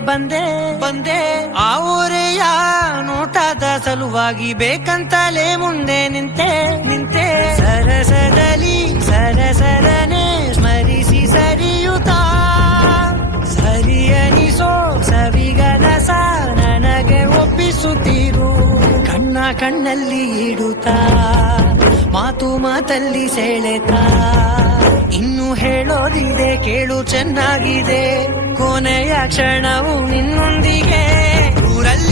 ಬಂದೆ ಆ ಊರೆಯ ನೋಟದ ಸಲುವಾಗಿ ಬೇಕಂತಲೇ ಮುಂದೆ ನಿಂತೆ ಸರಸರನೆ ಸ್ಮರಿಸಿ ಸರಿಯುತ್ತಾ ಸರಿಯನಿಸೋ ಸವಿಗನಸ ನನಗೆ ಒಪ್ಪಿಸುತ್ತೀರು ಕಣ್ಣಲ್ಲಿ ಇಡುತ್ತಾ ಮಾತಲ್ಲಿ ಸೆಳೆತಾ ಇನ್ನು ಹೇಳೋದಿದೆ ಕೇಳು ಚೆನ್ನಾಗಿದೆ ಕೊನೆಯ ಕ್ಷಣವು ನಿನ್ನೊಂದಿಗೆ ಊರಲ್ಲಿ